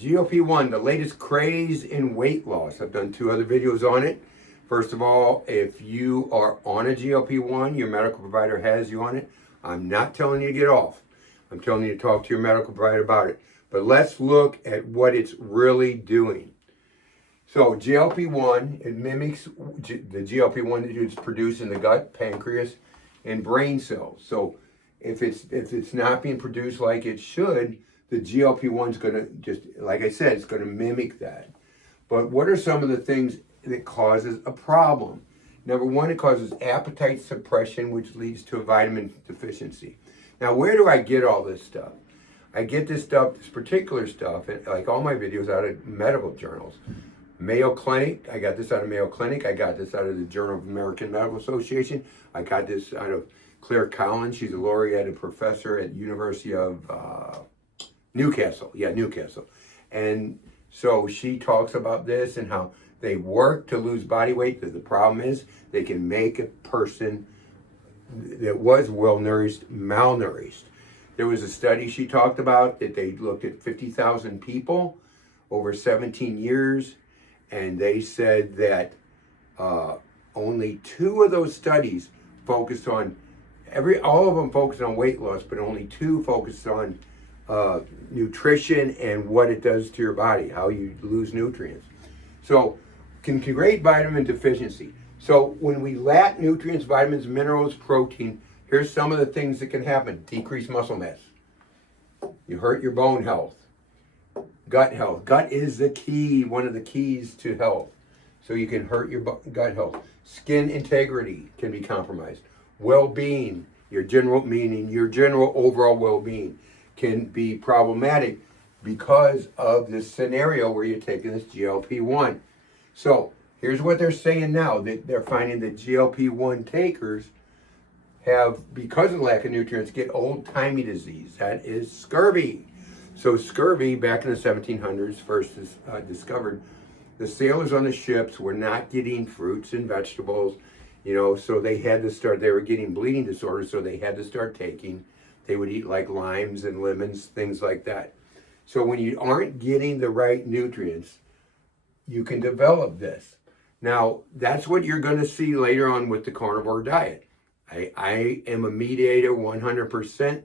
GLP-1, the latest craze in weight loss. I've done 2 other videos on it. First of all, if you are on a GLP-1, your medical provider has you on it, I'm not telling you to get off. I'm telling you to talk to your medical provider about it. But let's look at what it's really doing. So GLP-1, it mimics the GLP-1 that is produced in the gut, pancreas, and brain cells. So if it's not being produced like it should, the GLP-1 is going to just, like I said, it's going to mimic that. But what are some of the things that causes a problem? Number one, it causes appetite suppression, which leads to a vitamin deficiency. Now, where do I get all this stuff? I get this particular stuff, like all my videos, out of medical journals. Mayo Clinic, I got this out of Mayo Clinic. I got this out of the Journal of American Medical Association. I got this out of Claire Collins. She's a laureate professor at University of Newcastle. Yeah, Newcastle. And so she talks about this and how they work to lose body weight. The problem is they can make a person that was well-nourished, malnourished. There was a study she talked about that they looked at 50,000 people over 17 years, and they said that only 2 of those studies focused on, all of them focused on weight loss, but only 2 focused on nutrition and what it does to your body, how you lose nutrients. So can create vitamin deficiency. So when we lack nutrients, vitamins, minerals, protein, here's some of the things that can happen. Decreased muscle mass. You hurt your bone health. Gut health. Gut is the key, one of the keys to health. So you can hurt your gut health. Skin integrity can be compromised. Well-being, your general overall well-being can be problematic because of this scenario where you're taking this GLP-1. So here's what they're saying now, that they're finding that GLP-1 takers have, because of lack of nutrients, get old-timey disease. That is scurvy. So scurvy, back in the 1700s, first is discovered. The sailors on the ships were not getting fruits and vegetables, so they had to start, they were getting bleeding disorders, so they had to start taking, they would eat like limes and lemons, things like that. So when you aren't getting the right nutrients, you can develop this. Now, that's what you're going to see later on with the carnivore diet. I am a meat eater 100%.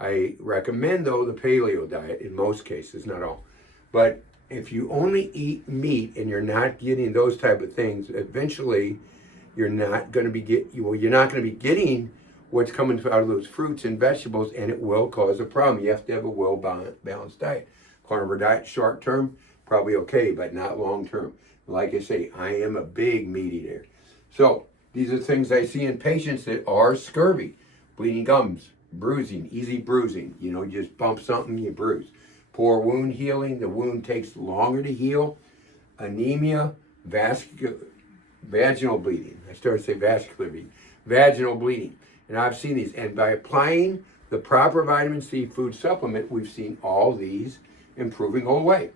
I recommend, though, the paleo diet in most cases, not all. But if you only eat meat and you're not getting those type of things, eventually you're not going to be getting what's coming out of those fruits and vegetables, and it will cause a problem. You have to have a well-balanced diet. Carnivore diet, short term, probably okay, but not long term. Like I say, I am a big meat eater. So these are things I see in patients that are scurvy, bleeding gums, bruising, easy bruising. You just bump something, you bruise. Poor wound healing, the wound takes longer to heal. Anemia, vaginal bleeding. I started to say vascular bleeding. Vaginal bleeding. And I've seen these. And by applying the proper vitamin C food supplement, we've seen all these improving away.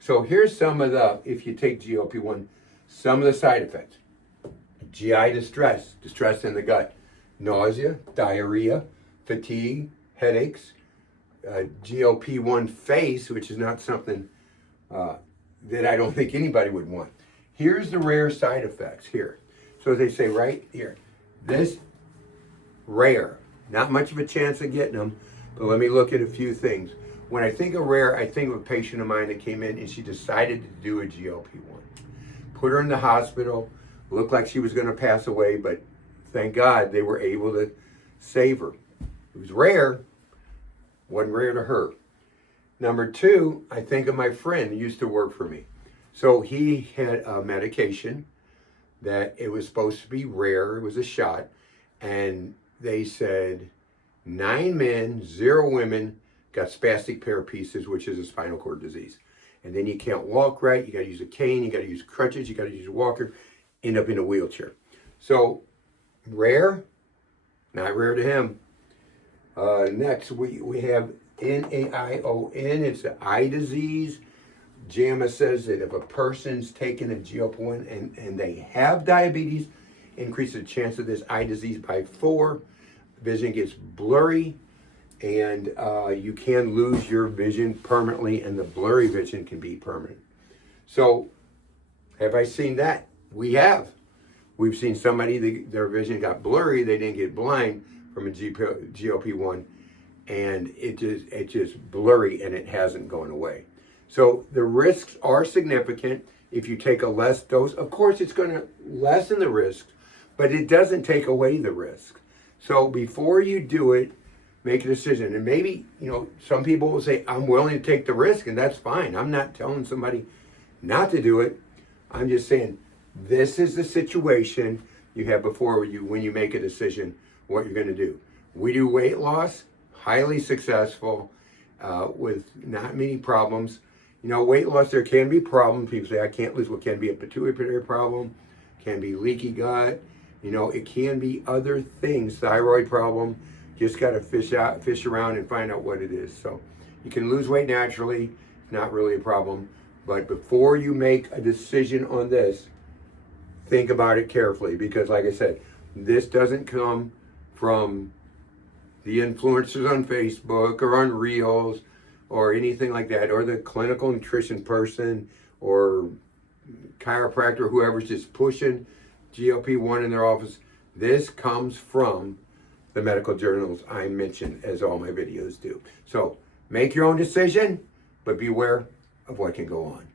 So here's some of if you take GLP-1, some of the side effects. GI distress in the gut, nausea, diarrhea, fatigue, headaches, GLP-1 face, which is not something that I don't think anybody would want. Here's the rare side effects here. So they say right here, this rare, not much of a chance of getting them, but let me look at a few things. When I think of rare, I think of a patient of mine that came in and she decided to do a GLP-1. Put her in the hospital, looked like she was going to pass away, but thank God they were able to save her. It was rare, wasn't rare to her. Number 2, I think of my friend who used to work for me. So he had a medication that it was supposed to be rare, it was a shot, and they said 9 men, 0 women got spastic paraparesis, which is a spinal cord disease. And then you can't walk right, you got to use a cane, you got to use crutches, you got to use a walker, end up in a wheelchair. So rare, not rare to him. Next, we have NAION, it's an eye disease. JAMA says that if a person's taking a GLP-1 and they have diabetes, increases the chance of this eye disease by 4. Vision gets blurry, and you can lose your vision permanently, and the blurry vision can be permanent. So, have I seen that? We have. We've seen somebody, their vision got blurry, they didn't get blind from a GLP-1, and it's just blurry, and it hasn't gone away. So the risks are significant. If you take a less dose, of course it's going to lessen the risk, but it doesn't take away the risk. So before you do it, make a decision. And maybe, some people will say, I'm willing to take the risk, and that's fine. I'm not telling somebody not to do it. I'm just saying, this is the situation you have before you when you make a decision what you're going to do. We do weight loss, highly successful, with not many problems. Weight loss, there can be problems. People say, I can't lose. What can be a pituitary problem, can be leaky gut. It can be other things, thyroid problem. Just got to fish around and find out what it is. So you can lose weight naturally. It's not really a problem. But before you make a decision on this, think about it carefully, because like I said, this doesn't come from the influencers on Facebook or on Reels or anything like that, or the clinical nutrition person or chiropractor, whoever's just pushing GLP-1 in their office. This comes from the medical journals I mentioned, as all my videos do. So make your own decision, but beware of what can go on.